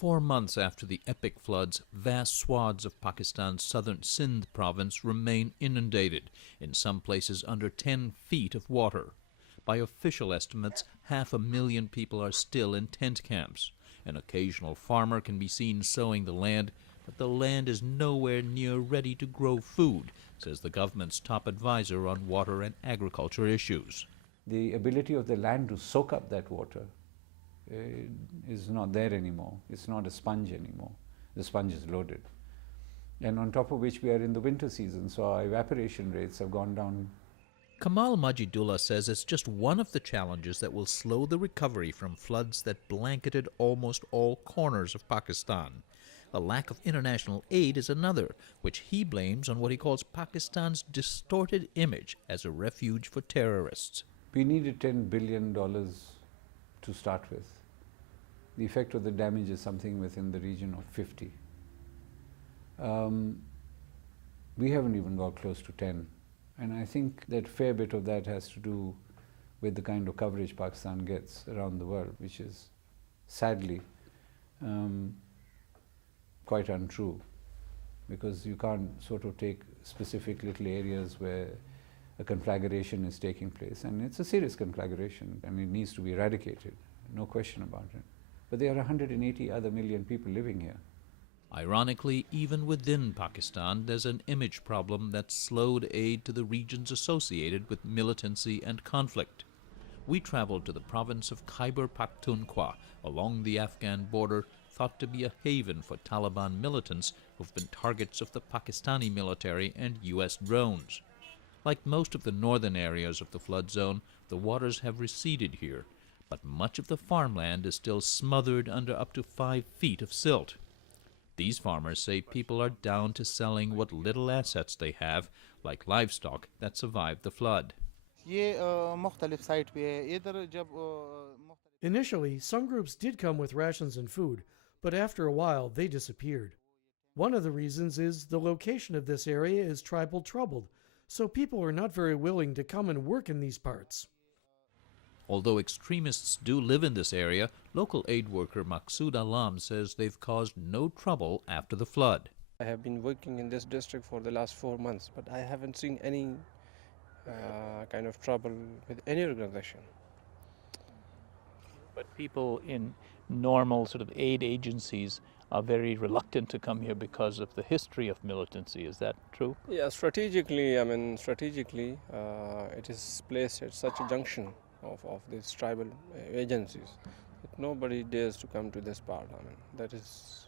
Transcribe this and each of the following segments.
4 months after the epic floods, vast swaths of Pakistan's southern Sindh Province remain inundated, in some places under 10 feet of water. By official estimates, 500,000 people are still in tent camps. An occasional farmer can be seen sowing the land, but the land is nowhere near ready to grow food, says the government's top advisor on water and agriculture issues. The ability of the land to soak up that water is not there anymore. It's not a sponge anymore. The sponge is loaded. And on top of which we are in the winter season, so our evaporation rates have gone down. Kamal Majidullah says it's just one of the challenges that will slow the recovery from floods that blanketed almost all corners of Pakistan. A lack of international aid is another, which he blames on what he calls Pakistan's distorted image as a refuge for terrorists. We needed $10 billion to start with. The effect of the damage is something within the region of 50. We haven't even got close to 10. And I think that fair bit of that has to do with the kind of coverage Pakistan gets around the world, which is sadly quite untrue, because you can't sort of take specific little areas where a conflagration is taking place, and it's a serious conflagration and it needs to be eradicated, no question about it. But there are 180 other million people living here. Ironically, even within Pakistan, there's an image problem that slowed aid to the regions associated with militancy and conflict. We traveled to the province of Khyber Pakhtunkhwa along the Afghan border, thought to be a haven for Taliban militants who've been targets of the Pakistani military and U.S. drones. Like most of the northern areas of the flood zone, the waters have receded here, but much of the farmland is still smothered under up to 5 feet of silt. These farmers say people are down to selling what little assets they have, like livestock that survived the flood. Initially, some groups did come with rations and food, but after a while they disappeared. One of the reasons is the location of this area is tribal troubled, so people are not very willing to come and work in these parts. Although extremists do live in this area, local aid worker Maqsood Alam says they've caused no trouble after the flood. I have been working in this district for the last 4 months, but I haven't seen any kind of trouble with any organization. But people in normal sort of aid agencies are very reluctant to come here because of the history of militancy. Is that true? Yeah, strategically, it is placed at such a junction of these tribal agencies that nobody dares to come to this part. That is,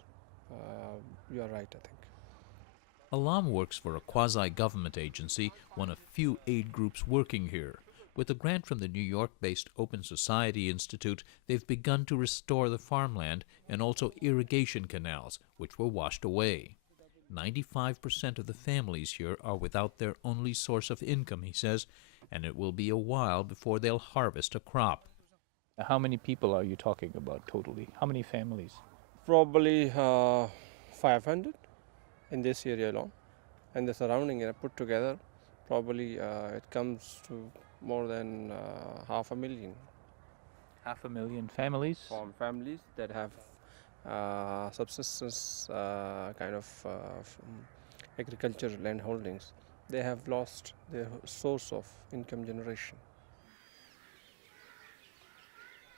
you are right, I think. Alam works for a quasi-government agency, one of few aid groups working here. With a grant from the New York-based Open Society Institute, they've begun to restore the farmland and also irrigation canals, which were washed away. 95% of the families here are without their only source of income, he says, and it will be a while before they'll harvest a crop. How many people are you talking about totally? How many families? Probably 500 in this area alone, and the surrounding area put together, probably it comes to more than 500,000. 500,000 families? Families that have subsistence kind of agriculture land holdings. They have lost their source of income generation.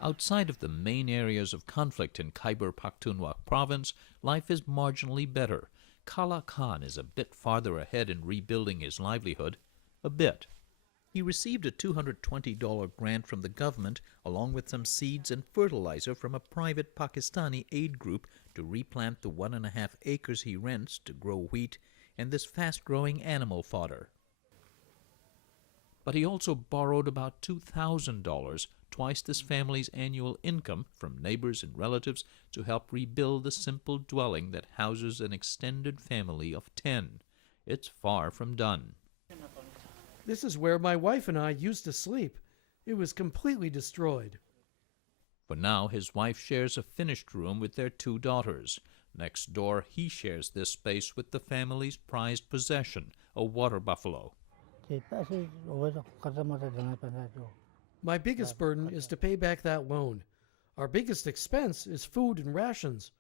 Outside of the main areas of conflict in Khyber Pakhtunkhwa province, life is marginally better. Kala Khan is a bit farther ahead in rebuilding his livelihood. A bit. He received a $220 grant from the government, along with some seeds and fertilizer from a private Pakistani aid group to replant the 1.5 acres he rents to grow wheat and this fast-growing animal fodder. But he also borrowed about $2,000, twice this family's annual income, from neighbors and relatives to help rebuild the simple dwelling that houses an extended family of 10. It's far from done. This is where my wife and I used to sleep. It was completely destroyed. For now, his wife shares a finished room with their 2 daughters. Next door, he shares this space with the family's prized possession, a water buffalo. My biggest burden is to pay back that loan. Our biggest expense is food and rations.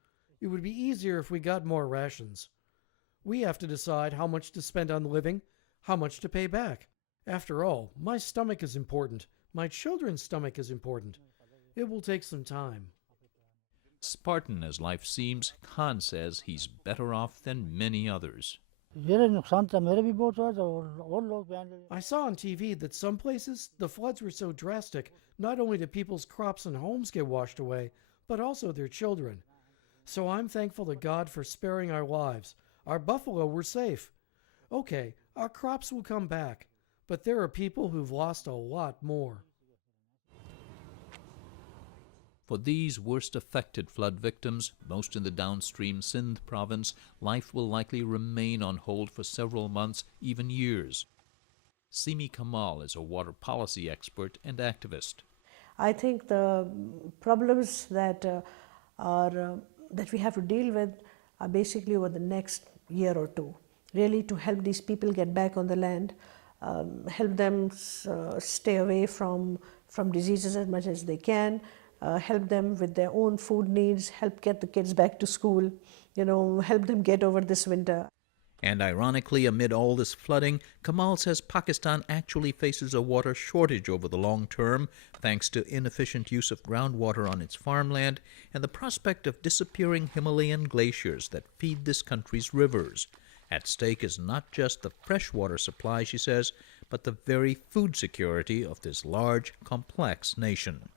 It would be easier if we got more rations. We have to decide how much to spend on living, how much to pay back. After all, my stomach is important. My children's stomach is important. It will take some time. Spartan as life seems, Khan says he's better off than many others. I saw on TV that some places the floods were so drastic, not only did people's crops and homes get washed away, but also their children. So I'm thankful to God for sparing our lives. Our buffalo were safe. Okay, our crops will come back, but there are people who've lost a lot more. For these worst affected flood victims, most in the downstream Sindh Province, life will likely remain on hold for several months, even years. Simi Kamal is a water policy expert and activist. I think the problems that that we have to deal with are basically over the next year or two, really to help these people get back on the land, help them stay away from diseases as much as they can, help them with their own food needs, help get the kids back to school, help them get over this winter. And ironically, amid all this flooding, Kamal says Pakistan actually faces a water shortage over the long term, thanks to inefficient use of groundwater on its farmland and the prospect of disappearing Himalayan glaciers that feed this country's rivers. At stake is not just the freshwater supply, she says, but the very food security of this large, complex nation.